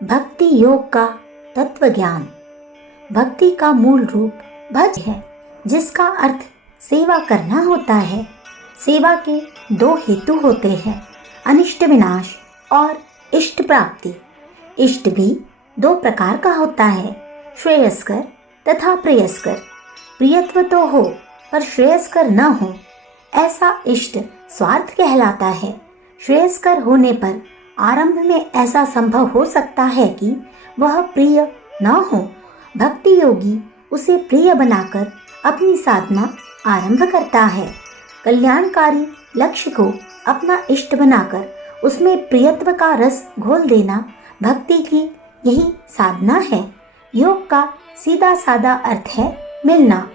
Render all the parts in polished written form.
भक्ति योग का तत्व ज्ञान। भक्ति का मूल रूप भज है, जिसका अर्थ सेवा करना होता है। सेवा के दो हेतु होते हैं, अनिष्ट विनाश और इष्ट प्राप्ति। इष्ट भी दो प्रकार का होता है, श्रेयस्कर तथा प्रेयस्कर। प्रियत्व तो हो पर श्रेयस्कर न हो, ऐसा इष्ट स्वार्थ कहलाता है। श्रेयस्कर होने पर आरंभ में ऐसा संभव हो सकता है कि वह प्रिय न हो। भक्ति योगी उसे प्रिय बनाकर अपनी साधना आरंभ करता है। कल्याणकारी लक्ष्य को अपना इष्ट बनाकर उसमें प्रियत्व का रस घोल देना भक्ति की यही साधना है। योग का सीधा साधा अर्थ है मिलना,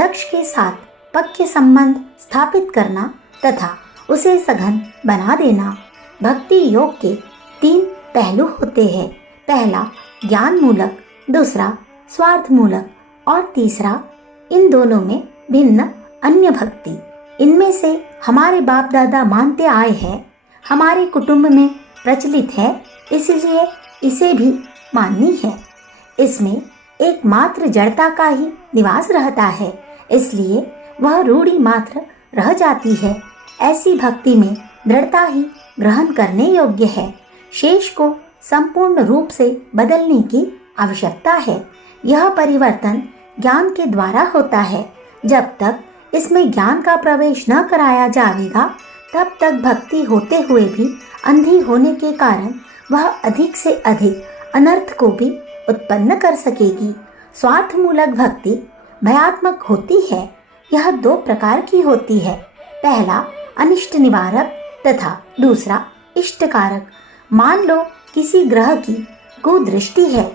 लक्ष्य के साथ पक्के संबंध स्थापित करना तथा उसे सघन बना देना। भक्ति योग के तीन पहलू होते हैं, पहला ज्ञान मूलक, दूसरा स्वार्थ मूलक और तीसरा इन दोनों में भिन्न अन्य भक्ति। इनमें से हमारे बाप दादा मानते आए हैं, हमारे कुटुंब में प्रचलित है, इसलिए इसे भी माननी है। इसमें एकमात्र जड़ता का ही निवास रहता है, इसलिए वह रूढ़ी मात्र रह जाती है। ऐसी भक्ति में दृढ़ता ही ग्रहण करने योग्य है, शेष को संपूर्ण रूप से बदलने की आवश्यकता है। यह परिवर्तन ज्ञान के द्वारा होता है। जब तक इसमें ज्ञान का प्रवेश न कराया जाएगा, तब तक भक्ति होते हुए भी अंधी होने के कारण वह अधिक से अधिक अनर्थ को भी उत्पन्न कर सकेगी। स्वार्थ मूलक भक्ति भयात्मक होती है। यह दो प्रकार की होती है, पहला अनिष्ट निवारक तथा दूसरा इष्टकारक। मान लो किसी ग्रह की कुदृष्टि है,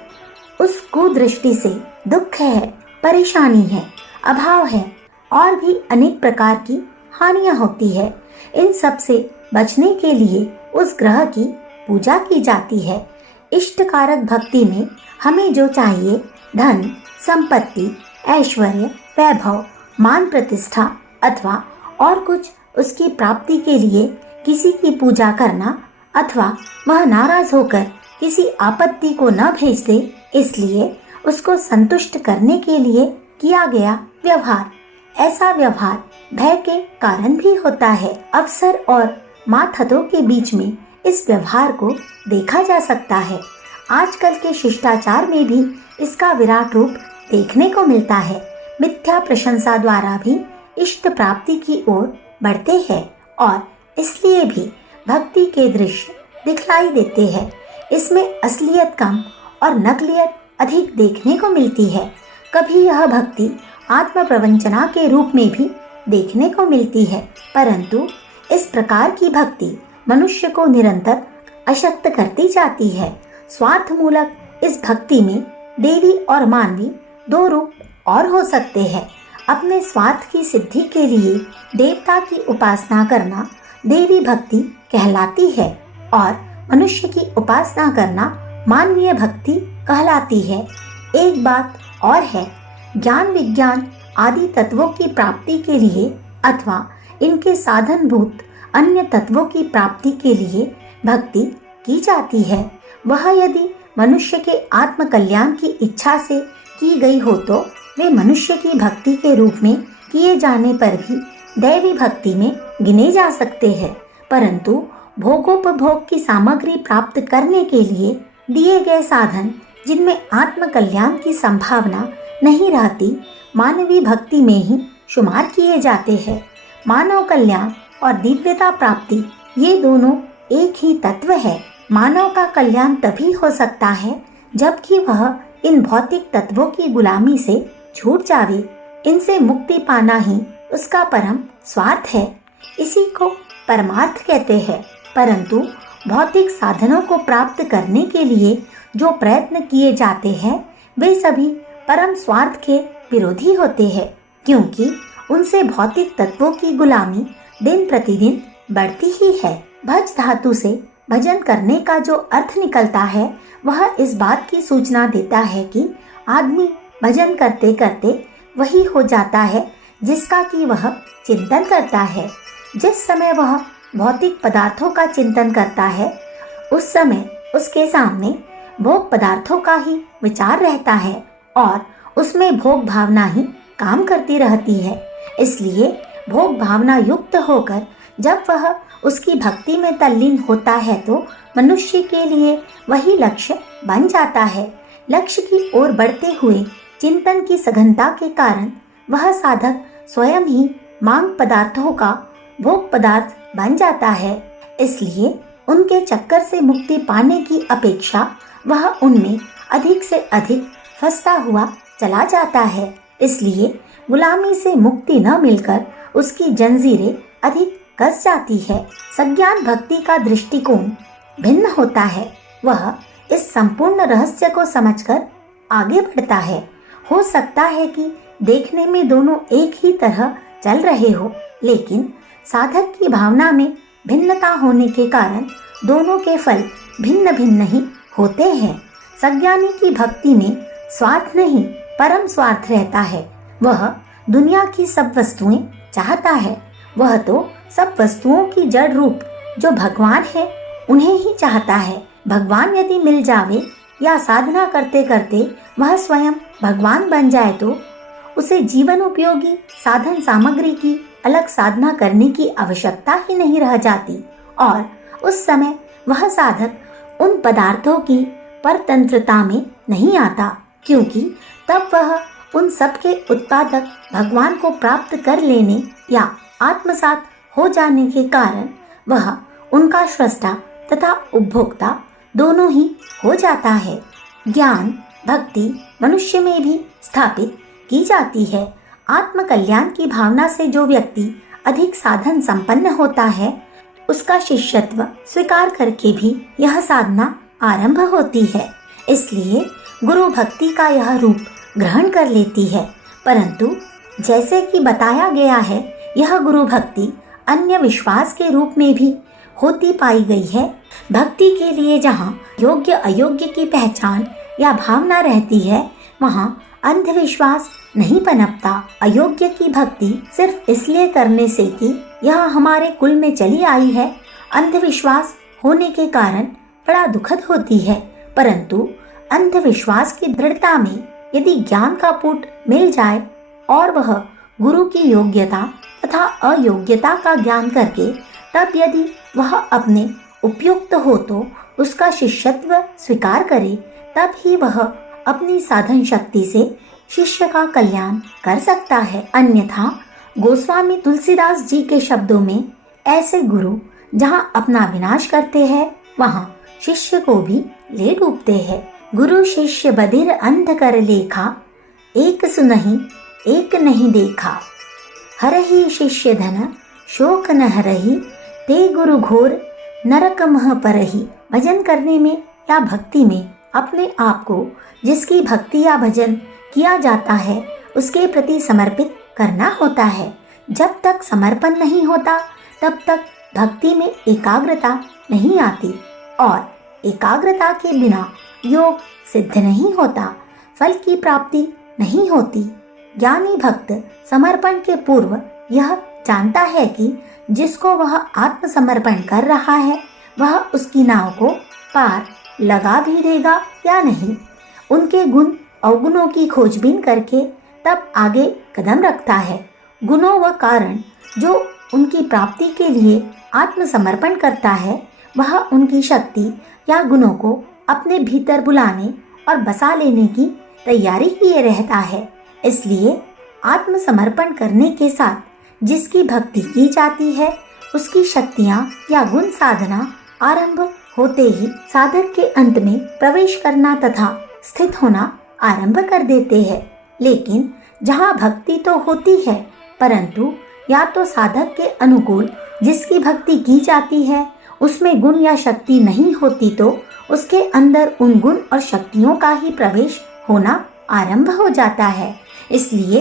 उस कुदृष्टि से दुख है, परेशानी है, अभाव है और भी अनेक प्रकार की हानियां होती है। इन सब से बचने के लिए उस ग्रह की पूजा की जाती है। इष्टकारक भक्ति में हमें जो चाहिए, धन, संपत्ति, ऐश्वर्य, वैभव, मान प्रतिष्ठा अथवा और कुछ, उसकी प्राप्ति के लिए किसी की पूजा करना अथवा वह नाराज होकर किसी आपत्ति को न भेज दे, इसलिए उसको संतुष्ट करने के लिए किया गया व्यवहार। ऐसा व्यवहार भय के कारण भी होता है। अफसर और मातहतों के बीच में इस व्यवहार को देखा जा सकता है। आजकल के शिष्टाचार में भी इसका विराट रूप देखने को मिलता है। मिथ्या प्रशंसा द्वारा भी इष्ट प्राप्ति की ओर बढ़ते हैं और इसलिए भी भक्ति के दृश्य दिखलाई देते हैं। इसमें असलियत कम और नकलियत अधिक देखने को मिलती है। कभी यह भक्ति आत्म प्रवंचना के रूप में भी देखने को मिलती है, परंतु इस प्रकार की भक्ति मनुष्य को निरंतर अशक्त करती जाती है। स्वार्थ मूलक इस भक्ति में देवी और मानवी दो रूप और हो सकते हैं। अपने स्वार्थ की सिद्धि के लिए देवता की उपासना करना देवी भक्ति कहलाती है और मनुष्य की उपासना करना मानवीय भक्ति कहलाती है। एक बात और है, ज्ञान विज्ञान आदि तत्वों की प्राप्ति के लिए अथवा इनके साधनभूत अन्य तत्वों की प्राप्ति के लिए भक्ति की जाती है। वह यदि मनुष्य के आत्म कल्याण की इच्छा से की गई हो तो वे मनुष्य की भक्ति के रूप में किए जाने पर भी दैवी भक्ति में गिने जा सकते हैं, परंतु भोगोपभोग की सामग्री प्राप्त करने के लिए दिए गए साधन जिनमें आत्म कल्याण की संभावना नहीं रहती, मानवीय भक्ति में ही शुमार किए जाते हैं। मानव कल्याण और दिव्यता प्राप्ति ये दोनों एक ही तत्व है। मानव का कल्याण तभी हो सकता है जबकि वह इन भौतिक तत्वों की गुलामी से छूट जावे। इनसे मुक्ति पाना ही उसका परम स्वार्थ है। इसी को परमार्थ कहते हैं। परंतु भौतिक साधनों को प्राप्त करने के लिए जो प्रयत्न किए जाते हैं, वे सभी परम स्वार्थ के विरोधी होते हैं, क्योंकि उनसे भौतिक तत्वों की गुलामी दिन प्रतिदिन बढ़ती ही है। भज धातु से भजन करने का जो अर्थ निकलता है, वह इस बात की सूचना देता है कि आदमी भजन करते करते वही हो जाता है जिसका कि वह चिंतन करता है। जिस समय वह भौतिक पदार्थों का चिंतन करता है, उस समय उसके सामने भोग पदार्थों का ही विचार रहता है और उसमें भोग भावना ही काम करती रहती है। इसलिए भोग भावना युक्त होकर जब वह उसकी भक्ति में तल्लीन होता है तो मनुष्य के लिए वही लक्ष्य बन जाता है। लक्ष्य की ओर बढ़ते हुए चिंतन की सघनता के कारण वह साधक स्वयं ही मांग पदार्थों का भोग पदार्थ बन जाता है। इसलिए उनके चक्कर से मुक्ति पाने की अपेक्षा वह उनमें अधिक से अधिक फंसता हुआ चला जाता है। इसलिए गुलामी से मुक्ति न मिलकर उसकी जंजीरें अधिक कस जाती है। सज्ञान भक्ति का दृष्टिकोण भिन्न होता है। वह इस संपूर्ण रहस्य को समझकर आगे बढ़ता है। हो सकता है कि देखने में दोनों एक ही तरह चल रहे हो, लेकिन साधक की भावना में भिन्नता होने के कारण दोनों के फल भिन्न भिन्न ही होते हैं। सज्ञानी की भक्ति में स्वार्थ नहीं परम स्वार्थ रहता है। वह दुनिया की सब वस्तुएं चाहता है। वह तो सब वस्तुओं की जड़ रूप जो भगवान है उन्हें ही चाहता है। भगवान यदि मिल जावे या साधना करते करते वह स्वयं भगवान बन जाए तो उसे जीवन उपयोगी साधन सामग्री की अलग साधना करने की आवश्यकता ही नहीं रह जाती और उस समय वह साधक उन पदार्थों की परतंत्रता में नहीं आता, क्योंकि तब वह उन सब के उत्पादक भगवान को प्राप्त कर लेने या आत्मसात हो जाने के कारण वह उनका स्रष्टा तथा उपभोक्ता दोनों ही हो जाता है। ज्ञान भक्ति मनुष्य में भी स्थापित की जाती है। आत्म कल्याण की भावना से जो व्यक्ति अधिक साधन संपन्न होता है उसका शिष्यत्व स्वीकार करके भी यह साधना आरंभ होती है। इसलिए गुरु भक्ति का यह रूप ग्रहण कर लेती है। परंतु जैसे कि बताया गया है, यह गुरु भक्ति अन्य विश्वास के रूप में भी होती पाई गई है। भक्ति के लिए जहाँ योग्य अयोग्य की पहचान या भावना रहती है, वहाँ अंधविश्वास नहीं पनपता। अयोग्य की भक्ति सिर्फ इसलिए करने से कि यह हमारे कुल में चली आई है, अंधविश्वास होने के कारण बड़ा दुखद होती है। परंतु अंधविश्वास की दृढ़ता में यदि ज्ञान का पुट मिल जाए और वह गुरु की योग्यता तथा अयोग्यता का ज्ञान करके तब यदि वह अपने उपयुक्त हो तो उसका शिष्यत्व स्वीकार करे, तब ही वह अपनी साधन शक्ति से शिष्य का कल्याण कर सकता है। अन्यथा गोस्वामी तुलसीदास जी के शब्दों में ऐसे गुरु जहाँ अपना विनाश करते हैं वहाँ शिष्य को भी ले डूबते हैं। गुरु शिष्य बधिर अंध कर लेखा, एक सुनहि एक नहीं देखा। हरहि शिष्य धन शोक न हरहि, ते गुरु घोर नरक मह परहि। भजन करने में या भक्ति में अपने आप को जिसकी भक्ति या भजन किया जाता है उसके प्रति समर्पित करना होता है। जब तक समर्पण नहीं होता तब तक भक्ति में एकाग्रता नहीं आती और एकाग्रता के बिना योग सिद्ध नहीं होता, फल की प्राप्ति नहीं होती। ज्ञानी भक्त समर्पण के पूर्व यह जानता है कि जिसको वह आत्मसमर्पण कर रहा है वह उसकी नाव को पार लगा भी देगा या नहीं। उनके गुण अवगुणों की खोजबीन करके तब आगे कदम रखता है। गुणों व कारण जो उनकी प्राप्ति के लिए आत्मसमर्पण करता है वह उनकी शक्ति या गुणों को अपने भीतर बुलाने और बसा लेने की तैयारी किए रहता है। इसलिए आत्मसमर्पण करने के साथ जिसकी भक्ति की जाती है उसकी शक्तियाँ या गुण साधना आरंभ होते ही साधक के अंत में प्रवेश करना तथा स्थित होना आरंभ कर देते हैं। लेकिन जहाँ भक्ति तो होती है परंतु या तो साधक के अनुकूल जिसकी भक्ति की जाती है उसमें गुण या शक्ति नहीं होती तो उसके अंदर उन गुण और शक्तियों का ही प्रवेश होना आरंभ हो जाता है। इसलिए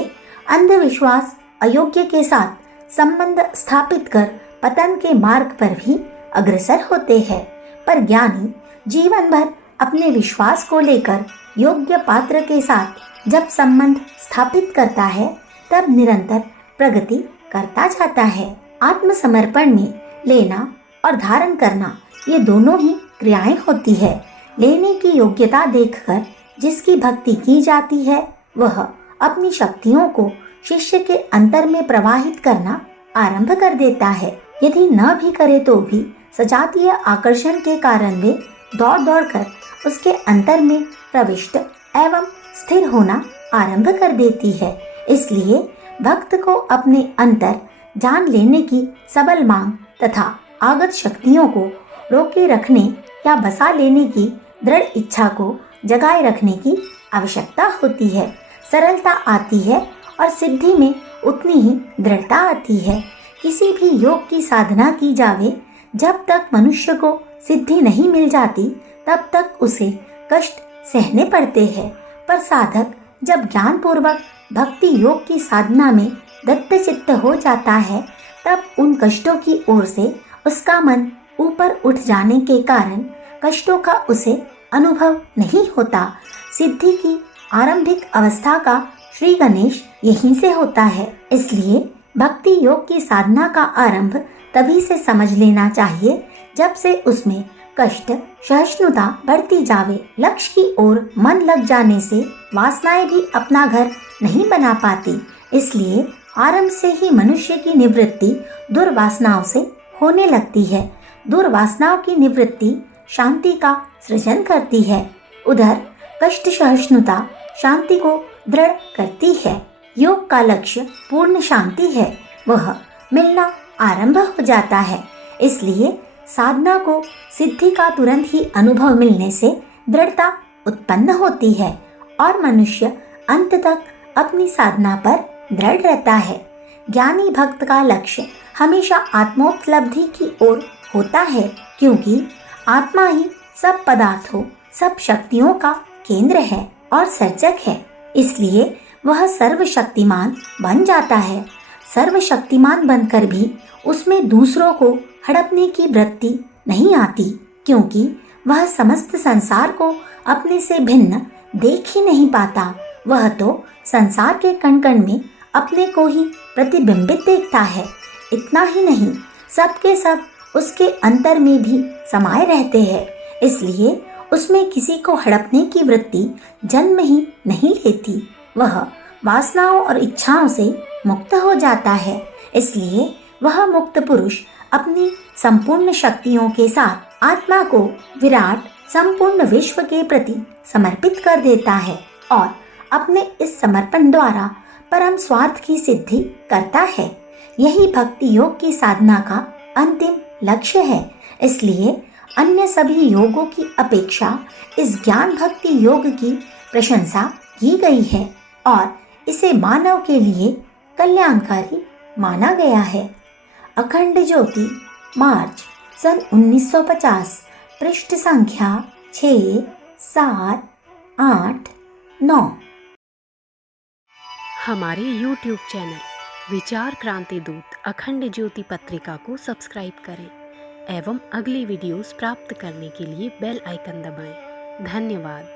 अंधविश्वास अयोग्य के साथ संबंध स्थापित कर पतन के मार्ग पर भी अग्रसर होते हैं। पर ज्ञानी जीवन भर अपने विश्वास को लेकर योग्य पात्र के साथ जब संबंध स्थापित करता है तब निरंतर प्रगति करता जाता है। आत्मसमर्पण में लेना और धारण करना ये दोनों ही क्रियाएं होती है। लेने की योग्यता देखकर जिसकी भक्ति की जाती है वह अपनी शक्तियों को शिष्य के अंतर में प्रवाहित करना आरंभ कर देता है। यदि न भी करे तो भी सजातीय आकर्षण के कारण वे दौड़ दौड़ कर उसके अंतर में प्रविष्ट एवं स्थिर होना आरंभ कर देती है। इसलिए भक्त को अपने अंतर जान लेने की सबल मांग तथा आगत शक्तियों को रोके रखने या बसा लेने की दृढ़ इच्छा को जगाए रखने की आवश्यकता होती है। सरलता आती है और सिद्धि में उतनी ही दृढ़ता आती है। किसी भी योग की साधना की जावे, जब तक मनुष्य को सिद्धि नहीं मिल जाती तब तक उसे कष्ट सहने पड़ते हैं, पर साधक जब ज्ञान पूर्वक भक्ति योग की साधना में दत्तचित्त हो जाता है तब उन कष्टों की ओर से उसका मन ऊपर उठ जाने के कारण कष्टों का उसे अनुभव नहीं होता। सिद्धि की आरंभिक अवस्था का श्री गणेश यहीं से होता है। इसलिए भक्ति योग की साधना का आरंभ तभी से समझ लेना चाहिए जब से उसमें कष्ट सहिष्णुता बढ़ती जावे। लक्ष्य की ओर मन लग जाने से वासनाएं भी अपना घर नहीं बना पाती। इसलिए आरंभ से ही मनुष्य की निवृत्ति दुर्वासनाओं से होने लगती है। दुर्वासनाओं की निवृत्ति शांति का सृजन करती है। उधर कष्ट सहिष्णुता शांति को दृढ़ करती है। योग का लक्ष्य पूर्ण शांति है, वह मिलना आरंभ हो जाता है। इसलिए साधना को सिद्धि का तुरंत ही अनुभव मिलने से दृढ़ता उत्पन्न होती है और मनुष्य अंत तक अपनी साधना पर दृढ़ रहता है। ज्ञानी भक्त का लक्ष्य हमेशा आत्मोपलब्धि की ओर होता है, क्योंकि आत्मा ही सब पदार्थों सब शक्तियों का केंद्र है और सर्जक है। इसलिए वह सर्वशक्तिमान बन जाता है। सर्वशक्तिमान बनकर भी उसमें दूसरों को हड़पने की वृत्ति नहीं आती, क्योंकि वह समस्त संसार को अपने से भिन्न देख ही नहीं पाता। वह तो संसार के कण कण में अपने को ही प्रतिबिंबित देखता है। इतना ही नहीं, सबके सब उसके अंतर में भी समाये रहते हैं। इसलिए उसमें किसी को हड़पने की वृत्ति जन्म ही नहीं लेती। वह वासनाओं और इच्छाओं से मुक्त हो जाता है। इसलिए वह मुक्त पुरुष अपनी संपूर्ण शक्तियों के साथ आत्मा को विराट संपूर्ण विश्व के प्रति समर्पित कर देता है और अपने इस समर्पण द्वारा परम स्वार्थ की सिद्धि करता है। यही भक्ति योग की साधना का अंतिम लक्ष्य है। इसलिए अन्य सभी योगों की अपेक्षा इस ज्ञान भक्ति योग की प्रशंसा की गई है और इसे मानव के लिए कल्याणकारी माना गया है। अखंड ज्योति, मार्च सन 1950, पृष्ठ संख्या 6, 7, 8, 9। हमारे YouTube चैनल विचार क्रांति दूत अखंड ज्योति पत्रिका को सब्सक्राइब करें एवं अगली वीडियोस प्राप्त करने के लिए बेल आइकन दबाएं। धन्यवाद।